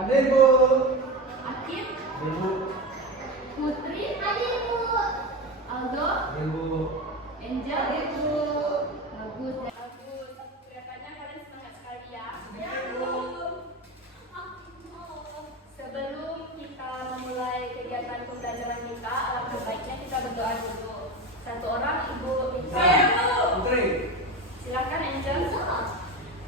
Hadir Bu. Akif. Hadir Bu. Putri. Hadir Bu. Aldo. Hadir Bu. Angel. Hadir Bu. Bagus. Bagus. Kelihatannya kalian semangat sekali ya. Ya Bu. Sebelum kita memulai kegiatan pembelajaran MIPA, alangkah baiknya kita berdoa dulu. Satu orang Ibu minta. Putri. Silakan Angel.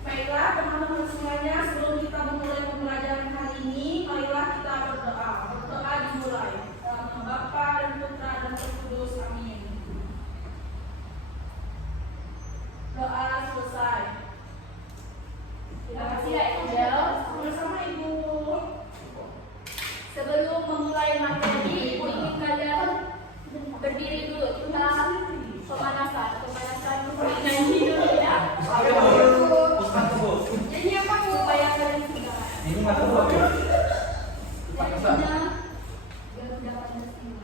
Baiklah teman-teman semuanya, sebelum kita memulai pembelajaran hari ini, marilah kita berdoa. Berdoa dimulai. Dalam nama Bapa dan Putra dan Roh Kudus. Amin. Doa selesai. Terima kasih ya Angel. Bersama Ibu. Sebelum memulai materi, Ibu ingin kalian berdiri dulu. Kita pemanasan nyanyi dulu ya. Nyanyi apa Bu? Supaya kalian sudah. Ini mata Bu. Nyanyinya Garuda Pancasila.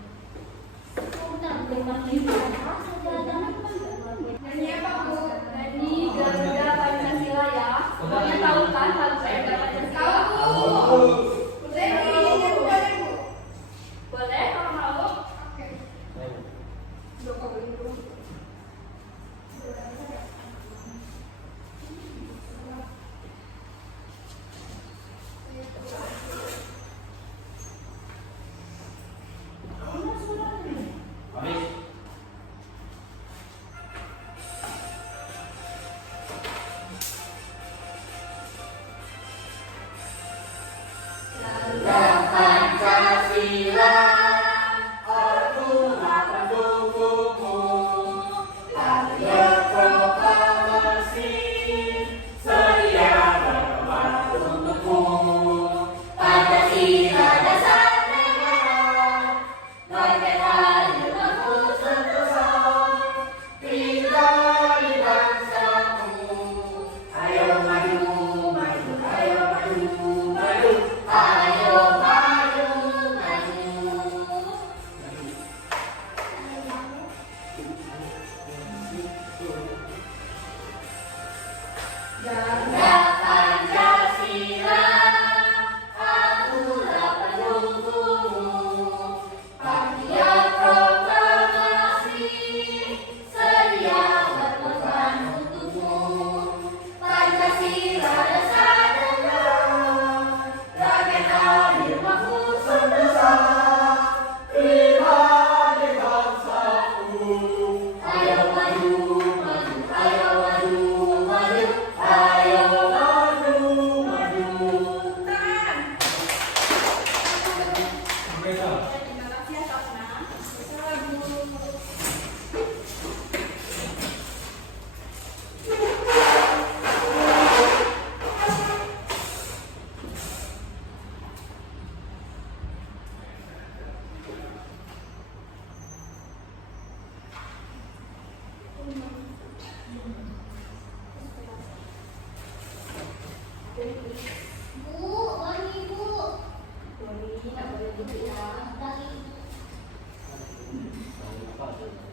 Nyanyi apa Bu? Nyanyi Garuda Pancasila ya. Semuanya tahu kan lagu Garuda Pancasila? Tahu. Boleh kalau mau.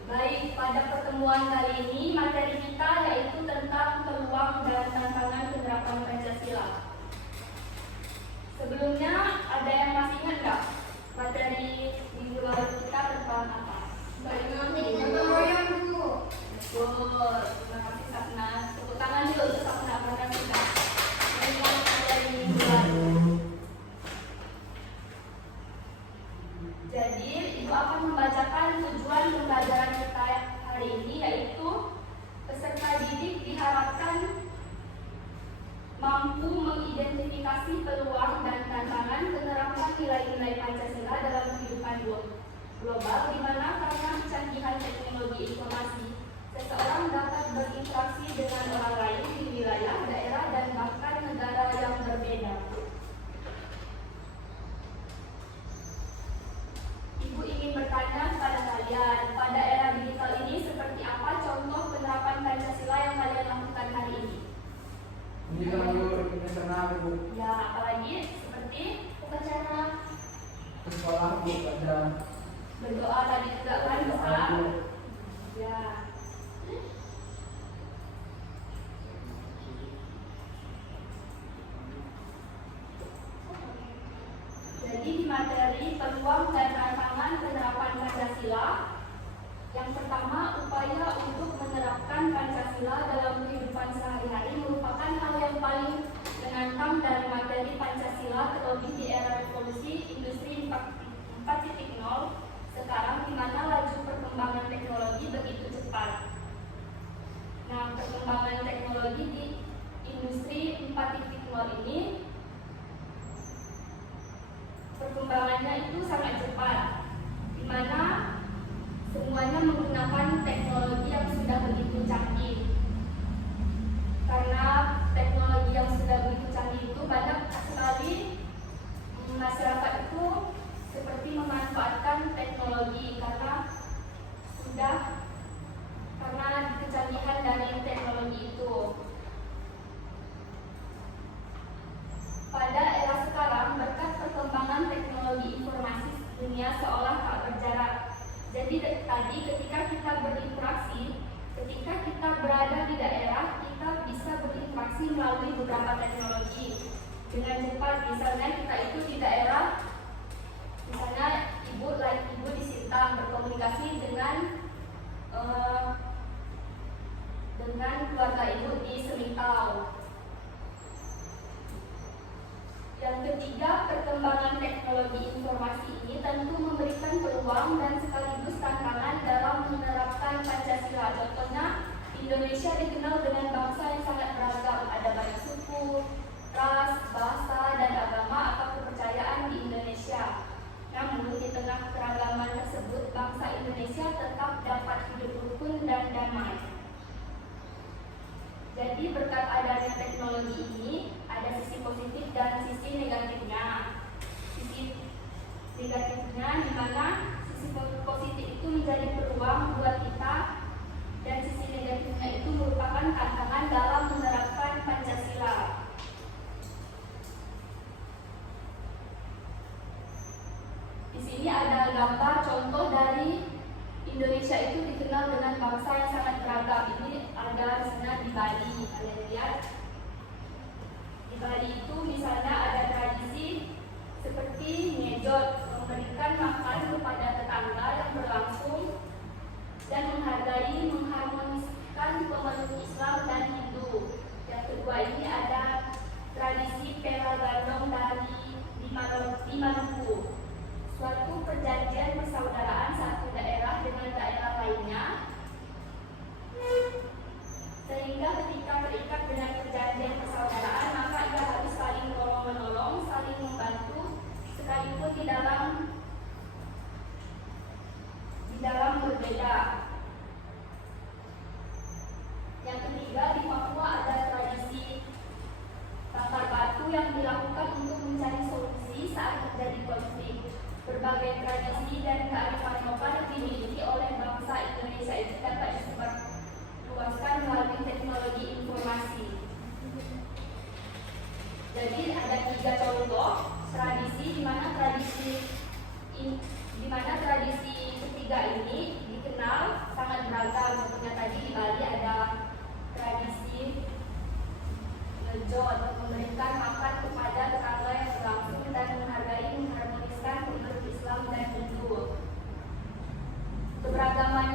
Baik, pada pertemuan kali ini materi kita yaitu tentang peluang dan tantangan penerapan Pancasila. Sebelumnya ada yang masih ingat nggak materi minggu lalu kita tentang apa? Betul, terima kasih Sapna. Tepuk tangan dulu untuk Sapna karena sudah mengingat materi minggu lalu. Jadi, Ibu akan membacakan tujuan pembelajaran kita hari ini, yaitu peserta didik diharapkan mampu mengidentifikasi peluang dan tantangan penerapan nilai-nilai Pancasila dalam kehidupan global, di mana karena kecanggihan teknologi informasi, seseorang dapat berinteraksi dengan orang lain di wilayah, daerah, dan bahkan negara yang berbeda. Ibu ingin bertanya kepada kalian, pada era digital ini seperti apa contoh penerapan Pancasila yang kalian lakukan hari ini? Ini kan kita senang Bu. Ya, apalagi seperti upacara Ke sekolah Bu, pelajaran. berdoa tadi juga kan Ustaz? Ya. Jadi di materi peluang dan tantangan penerapan Pancasila, yang pertama, upaya untuk menerapkan Pancasila dalam kehidupan sehari-hari merupakan hal yang paling menantang dari materi Pancasila, terlebih di era revolusi industri 4.0 sekarang, di mana laju perkembangan teknologi begitu cepat. Nah, perkembangan teknologi di industri 4.0 ini perkembangannya itu sangat cepat, di mana semuanya menggunakan teknologi yang sudah begitu canggih. Karena teknologi yang sudah begitu canggih itu banyak sekali masyarakat itu seperti memanfaatkan teknologi karena kecanggihan dari teknologi itu. Pada era sekarang, berkat perkembangan teknologi informasi, dunia seolah tak berjarak. Jadi tadi ketika kita berinteraksi, ketika kita berada di daerah, kita bisa berinteraksi melalui beberapa teknologi dengan cepat. Misalnya kita itu di daerah, misalnya ibu di Sintang berkomunikasi dengan keluarga ibu di Semitau. Yang ketiga, perkembangan teknologi informasi ini tentu memberikan peluang dan sekaligus tantangan dalam menerapkan Pancasila. Contohnya, Indonesia dikenal dengan bangsa yang sangat beragam. Ada banyak suku, ras, bahasa, dan agama atau kepercayaan di Indonesia. Namun, di tengah keragaman tersebut, bangsa Indonesia tetap dapat hidup rukun dan damai. Jadi, berkat adanya teknologi ini, ada sisi positif dan sisi negatifnya. Sisi negatifnya di mana sisi positif itu menjadi peluang buat kita, dan sisi negatifnya itu merupakan tantangan dalam menerapkan Pancasila. Di sini ada gambar contoh dari Indonesia itu dikenal dengan bangsa yang sangat beragam. Ini ada misalnya di Bali, kalian lihat. Di Bali itu misalnya ada tradisi seperti ngejot, memberikan makan kepada tetangga yang berlangsung dan mengharmoniskan pemeluk Islam dan Hindu. Yang kedua ini ada tradisi pera gandong di Maluku, suatu perjanjian persaudaraan satu daerah dengan daerah lainnya, sehingga ketika terikat dengan perjanjian persaudaraan maka ia harus saling menolong, saling membantu, sekalipun di dalam berbeda. Yang ketiga, di Papua ada tradisi bakar batu yang dilakukan untuk mencari solusi saat terjadi konflik. Berbagai tradisi dan kearifan lokal dimiliki oleh bangsa Indonesia itu dapat disebarluaskan melalui teknologi informasi. Jadi ada 3 contoh tradisi di mana tradisi ketiga ini dikenal sangat beragam. Contohnya tadi di Bali ada tradisi ngejot, memberikan makan kepada tetangga yang berlangsung dan mengharmoniskan pemeluk Islam dan Hindu. Keberagaman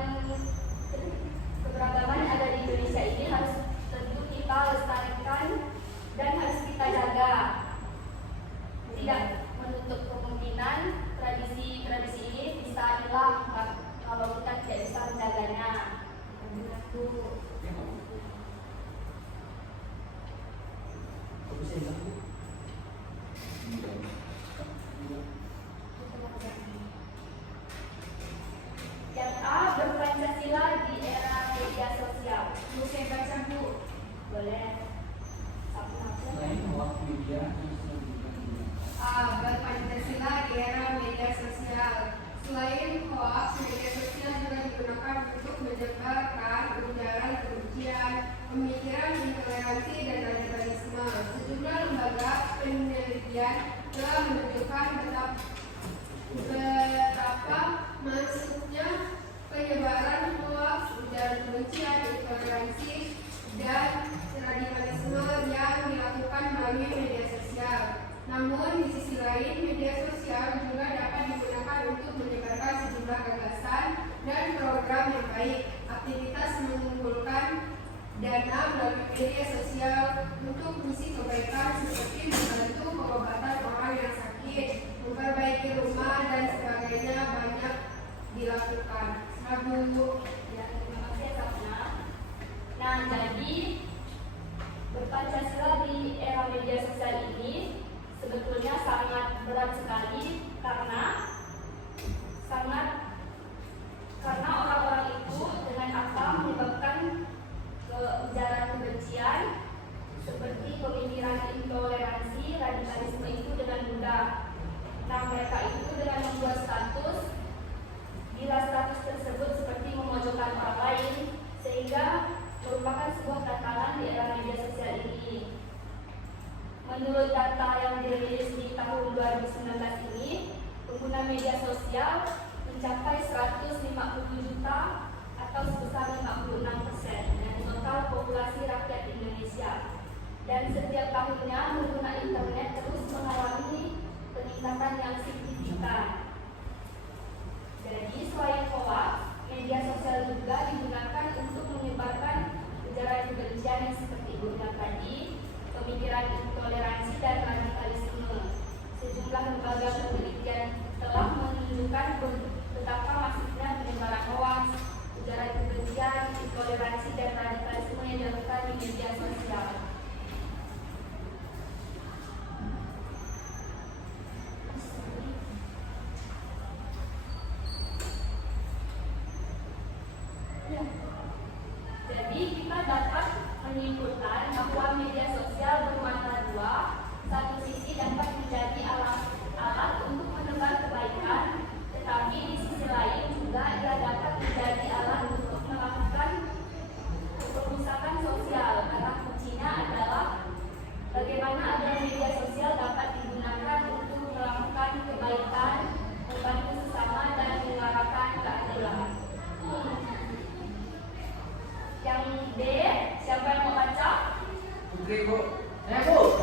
yang ada di Indonesia ini harus tentu kita lestarikan dan harus kita jaga. Tidak Selain hoax, media sosial juga digunakan untuk menyebarkan ujaran kebencian, pemikiran intoleransi, dan radikalisme. Sejumlah lembaga penelitian telah menunjukkan betapa masuknya penyebaran hoax, ujaran kebencian, intoleransi, dan radikalisme yang dilakukan melalui media sosial. Namun, di sisi lain, media sosial juga dapat digunakan untuk menyebarkan sejumlah gagasan dan program yang baik. Aktivitas mengumpulkan dana melalui media sosial untuk misi kebaikan seperti membantu pengobatan orang yang sakit, memperbaiki rumah, dan sebagainya banyak dilakukan. Abu. Ya, terima kasih Safna. Nah, jadi berpancasila di era media sosial ini sebetulnya sangat berat sekali karena orang-orang itu dengan apa menyebabkan ujaran kebencian seperti pemikiran intoleransi, radikalisme itu dengan mudah. Nah, mereka itu dengan membuat status, bila status tersebut seperti memojokkan orang lain, sehingga merupakan sebuah tantangan di era media sosial ini. Menurut data yang dirilis di tahun 2019 ini, pengguna media sosial mencapai 150 juta atau sebesar 56% dari total populasi rakyat Indonesia. Dan setiap tahunnya pengguna internet terus mengalami peningkatan yang signifikan. Jadi selain hoax, media sosial juga digunakan untuk menyebarkan ujaran kebencian yang seperti Ibu bilang tadi, pemikiran intoleransi dan radikalisme. Sejumlah lembaga penelitian telah menunjukkan betapa masifnya penyebaran hoax, ujaran kebencian, intoleransi dan radikalisme yang dilakukan di media sosial. Jadi kita dapat menyimpulkan bahwa media sosial bermata dua. Satu sisi dapat menjadi alat untuk menebar kebaikan, tetapi di sisi lain juga ia dapat menjadi alat untuk melakukan kerusakan sosial. Karena kuncinya adalah bagaimana agar media sosial dapat digunakan untuk melakukan kebaikan, membantu sesama dan menyuarakan keadilan. Yang D, siapa yang mau baca? Oke, Bu. Saya, Bu.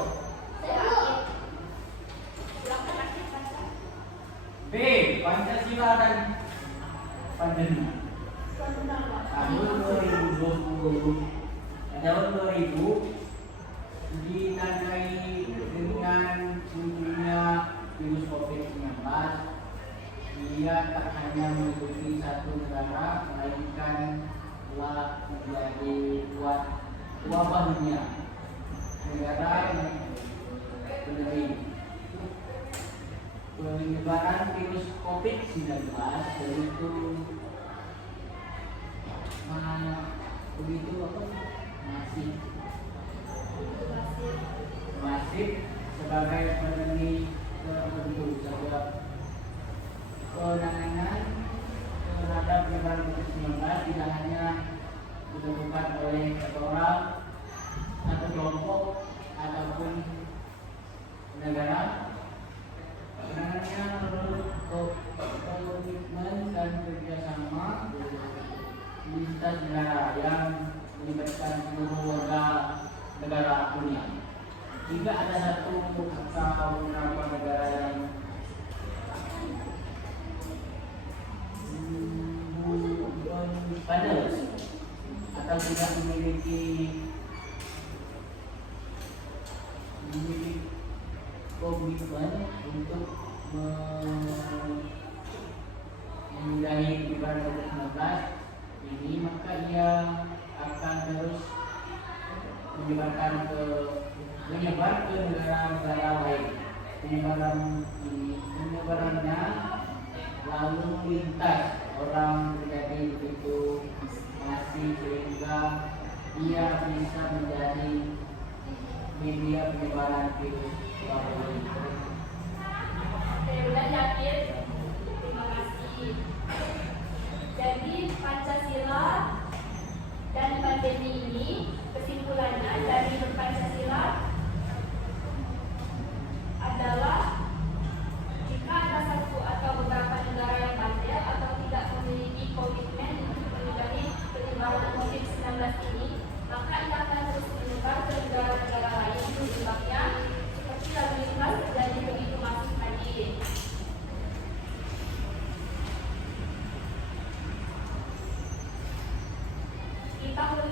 Silakan Akif baca. B. Pancasila dan pandemi. Tahun 2020 tahun 2000 ditandai dengan munculnya virus COVID-19. Ia tak hanya meliputi satu negara, melainkan telah menjadi wabah dunia. Negara penyebaran virus COVID-19 masif sebagai pandemi tertentu. Sebab penanganan terhadap penyebaran COVID-19 tidak hanya dilakukan oleh satu orang, satu kelompok ataupun negara. Penanganannya menurut komitmen dan kerjasama lintas negara yang melibatkan seluruh warga negara dunia. Jika ada satu atau beberapa negara yang panas atau tidak memiliki komitmen untuk menghindari penyebaran COVID-19 ini, maka ia akan terus menyebar ke negara-negara lain. Penyebarannya lalu lintas orang menjadi begitu masif sehingga ia bisa menjadi media penyebaran virus wabah ini. Saya udah yakin. Terima kasih.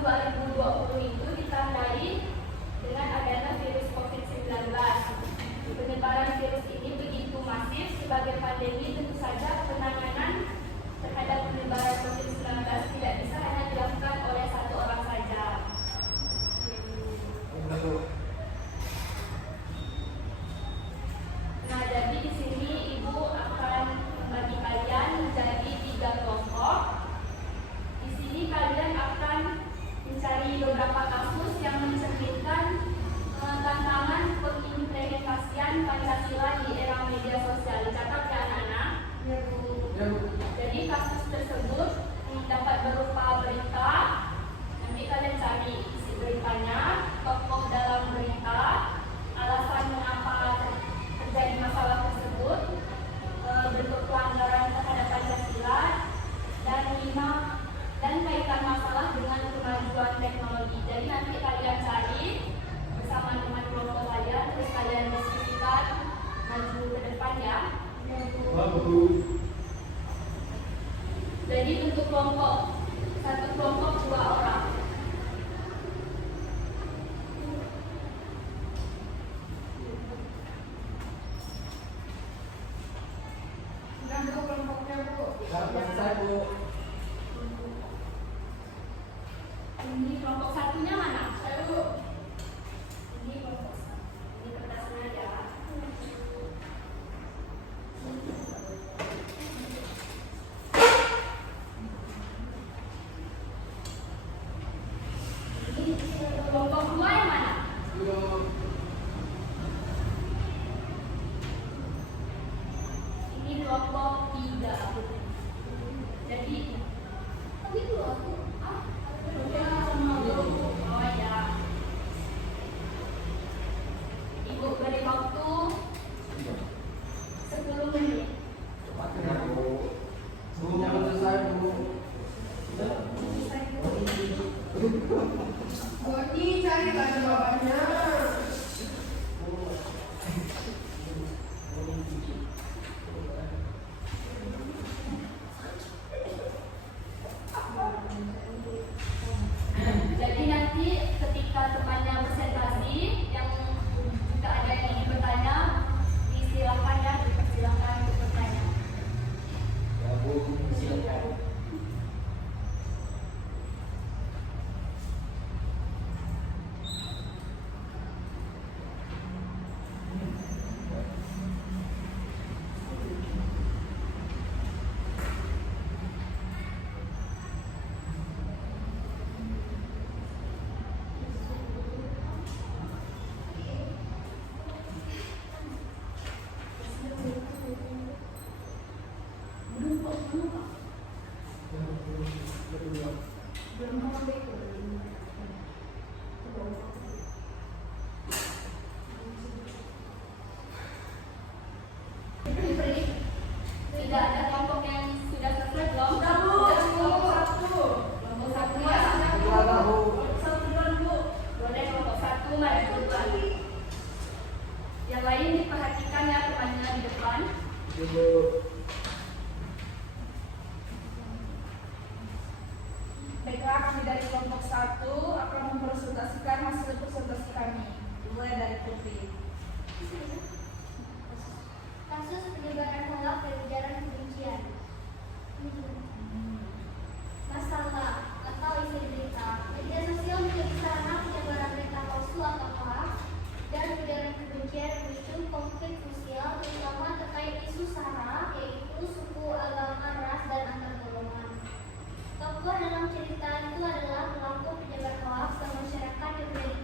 2020 itu ditandai dengan adanya virus COVID-19. Penyebaran virus ini begitu masif sebagai pandemi, tentu saja penanganan terhadap penyebaran COVID-19 tidak bisa hanya dilakukan oleh satu orang saja. Nah, jadi di sini Ibu akan membagi kalian menjadi 3 kelompok. Di sini kalian akan mencari beberapa kasus yang mencerminkan tantangan pengimplementasian Pancasila di era media sosial. Dicatat ya anak-anak. Jadi kasus tersebut dapat berupa berita. Nanti kalian cari isi beritanya, tokoh dalam berita, alasan mengapa terjadi masalah tersebut, bentuk pelanggaran terhadap Pancasila, dan kaitan masalah dengan kemajuan teknologi. Jadi nanti kalian cari bersama teman kelompok kalian, terus kalian diskusikan maju ke depan ya. Jadi untuk satu kelompok 2 orang. Sudah Bu kelompoknya Bu. Ini kelompok satunya mana? Ini kelompok satu. Ini kertasnya ya. Ini kelompok 2 yang mana? Ini kelompok 3. Jadi oh ya. Ibu beri waktu 10 menit. Bodi cari jawabannya. Jadi nanti ketika temannya presentasi yang jika ada yang ingin bertanya, disilakan ya, dipersilakan untuk bertanya. Tidak ada kelompok yang sudah selesai belum? Kelompok satu ya. Boleh kelompok satu maju depan. Yang lain diperhatikan ya temannya di depan. Baiklah, kami dari kelompok 1 akan mempresentasikan hasil presentasi kami. Mulai dari Putri. Kasus penyebaran hoak dan ujaran kebencian. Masalah atau isi berita. Media sosial menjadi sarana penyebaran berita palsu atau hoak dan ujaran kebencian memicu konflik sosial, terutama terkait isu SARA, yaitu suku, agama, ras, dan antar golongan. Tokoh dalam cerita itu adalah pelaku penyebar hoak dan masyarakat yang menjadi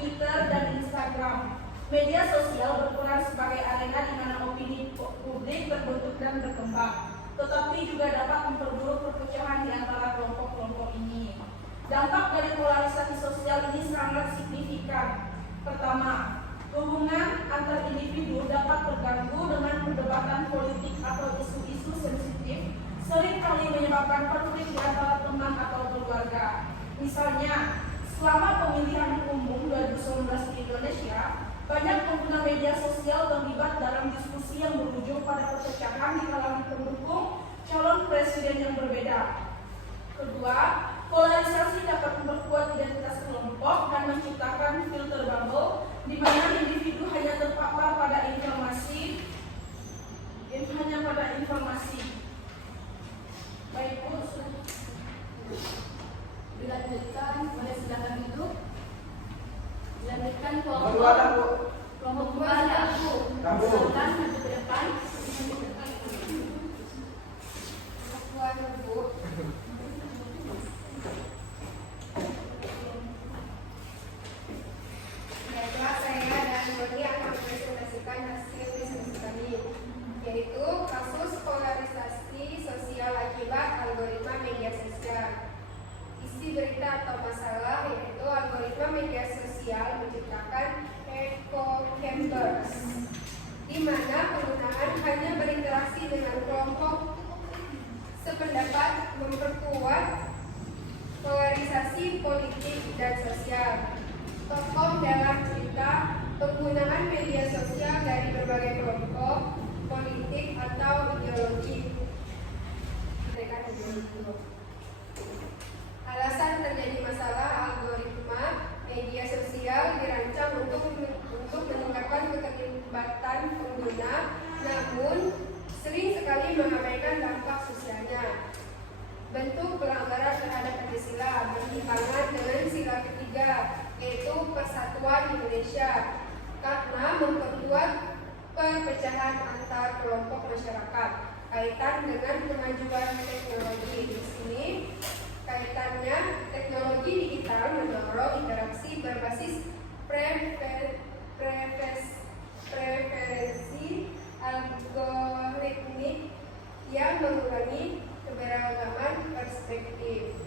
Twitter, dan Instagram. Media sosial berperan sebagai arena di mana opini publik terbentuk dan berkembang, tetapi juga dapat memperburuk perpecahan di antara kelompok-kelompok ini. Dampak dari polarisasi sosial ini sangat signifikan. Pertama, hubungan antar individu dapat terganggu dengan perdebatan politik atau isu-isu sensitif, seringkali menyebabkan konflik di antara teman atau keluarga. Misalnya, selama pemilihan umum 2019 di Indonesia, banyak pengguna media sosial terlibat dalam diskusi yang berujung pada perpecahan di kalangan pendukung calon presiden yang berbeda. Kedua, polarisasi dapat memperkuat identitas kelompok dan menciptakan filter bubble di mana individu hanya terpapar pada informasi. Baik, Bu. Dilanjutkan, boleh silakan duduk. Dilanjutkan Keluar, kelompok Bu. kedua ya, Bu. Kamu. Silakan maju ke depan. Keluar, Bu. Baiklah, saya dan Doni akan mempresentasikan hasil diskusi kami, yaitu kasus polarisasi sosial akibat algoritma media sosial. Isi berita atau masalah yaitu algoritma media sosial menciptakan echo chambers, di mana penggunaan hanya berinteraksi dengan kelompok sependapat, memperkuat polarisasi politik dan sosial. Tokoh dalam cerita penggunaan media sosial dari berbagai kelompok politik atau ideologi. Alasan terjadi masalah algoritma media sosial dirancang untuk meningkatkan keterlibatan pengguna, namun sering sekali mengabaikan dampak sosialnya. Bentuk pelanggaran terhadap Pancasila bertentangan dengan sila ketiga, yaitu Persatuan Indonesia, karena memperkuat perpecahan antar kelompok masyarakat. Kaitan dengan kemajuan teknologi di sini, kaitannya teknologi digital mendorong interaksi berbasis preferensi algoritmik yang mengurangi keberagaman perspektif.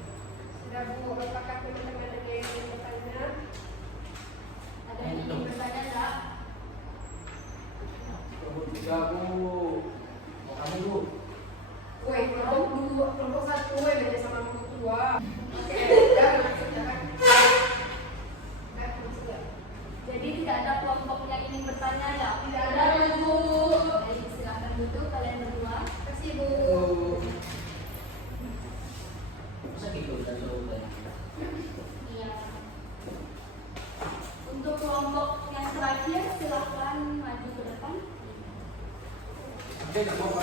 Sudah, Bu, apakah teman-teman ada yang ingin bertanya? Ada yang ingin bertanya enggak? Tiga, Bu. Mau kamu, Bu. Woi, kelompok satu, beda sama kelompok dua. Oke, sudah, silakan. Jadi tidak ada kelompok yang ingin bertanya ya? Tidak ada, Bu. Baik, silakan duduk kalian berdua. Terima kasih, Bu. Masa gitu dan suruh Iya. Untuk kelompok yang terakhir silakan maju ke depan. Oke, kamu apa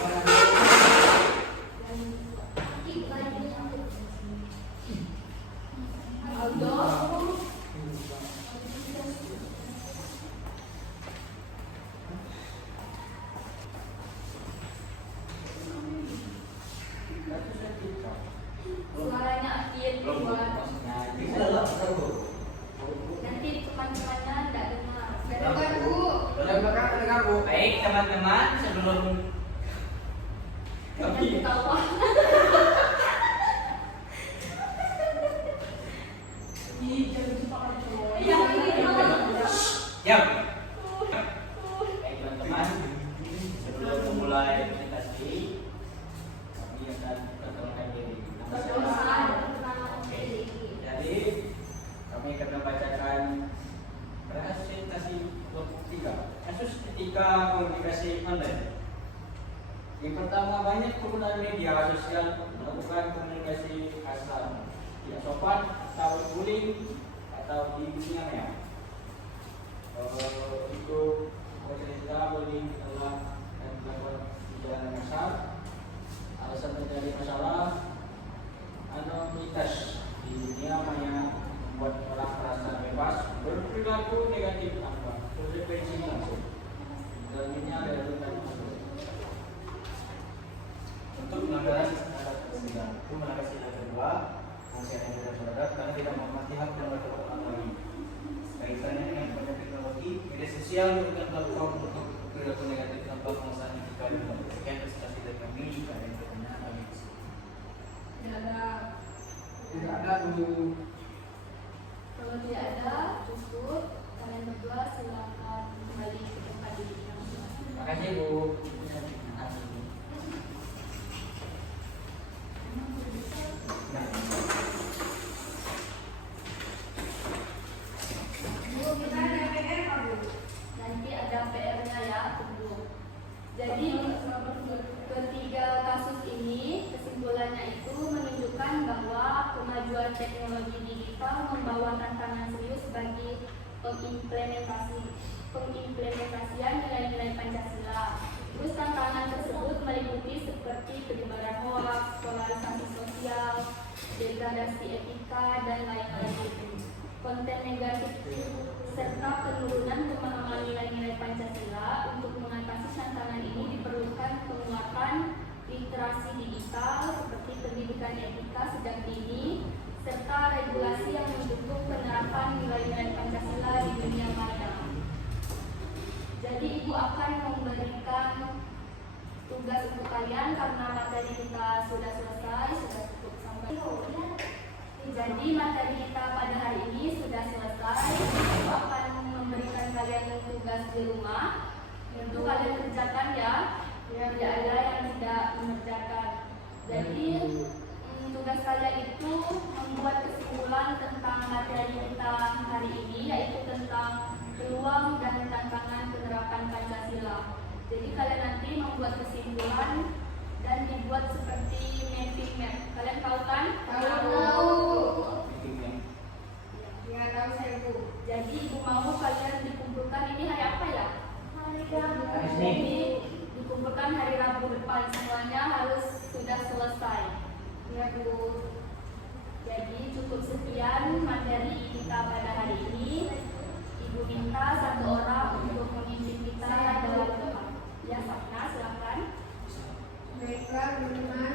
Aldo. Suaranya akhir buat nanti teman-temannya tidak dengar. Silakan, Bu. Yang belakang dengar, Bu. Baik teman-teman, sebelum Jangan ketawa. Iya, diam. Baik teman-teman, sebelum memulai presentasi, kami akan perkenalkan diri. Nama saya. Oke. Jadi kami akan membacakan presentasi ketiga, kasus etika komunikasi online. Yang pertama, banyak penggunaan media sosial melakukan komunikasi kasar, tidak sopan, atau bullying, atau di dunia maya. Itu cerita bullying adalah dan dilakukan tindakan kasar. Alasan terjadi masalah anonimitas di dunia maya membuat orang merasa bebas berperilaku negatif tanpa konsekuensi langsung. Dalamnya ada tentang untuk pelanggaran terhadap Pancasila. Itu melanggar sila kedua, fungsi yang tidak beradab karena tidak menghormati hak dan martabat orang lain. kaitannya dengan pada teknologi, media sosial merupakan platform untuk perilaku negatif tanpa penguasaan etika dan moral. Sekian presentasi dari kami. Jika ada yang bertanya, kami di sini. Tidak ada dulu. Kalau tidak ada, cukup. Kalian berdua silakan kembali ke tempat duduk yang masing-masing. Makasih Bu. Bu, kita ada PR nggak, Bu? Nanti ada PR-nya ya, tunggu. Jadi ketiga kasus ini kesimpulannya itu menunjukkan bahwa kemajuan teknologi digital membawa tantangan serius bagi pengimplementasian nilai-nilai Pancasila. Terus tantangan tersebut meliputi seperti penyebaran hoaks, polarisasi sosial, degradasi etika, dan lain-lain. Konten negatif serta penurunan pemahaman nilai-nilai Pancasila. Untuk mengatasi tantangan ini diperlukan penguatan literasi digital seperti pendidikan etika sejak dini serta regulasi yang mendukung penerapan nilai-nilai Pancasila di dunia maya. Jadi Ibu akan memberikan tugas untuk kalian karena materi kita sudah selesai, sudah cukup sampai. Jadi materi kita pada hari ini sudah selesai. Ibu akan memberikan kalian tugas di rumah. Tentu kalian kerjakan ya. Tidak ada yang tidak mengerjakan. Jadi tugas kalian itu membuat kesimpulan tentang materi kita hari ini, yaitu tentang peluang dan tantangan penerapan Pancasila. Jadi kalian nanti membuat kesimpulan dan dibuat seperti mapping map. Kalian tahu kan? Tahu. Ya, tahu saya Bu. Jadi Ibu mau kalian dikumpulkan ini hari apa ya? Hari Rabu. Jadi dikumpulkan hari Rabu depan, semuanya harus sudah selesai. Ya Bu. Jadi cukup sekian materi kita pada hari ini. Ibu minta satu orang untuk memimpin kita dalam doa. Ya Sapna, silakan. Baiklah teman-teman,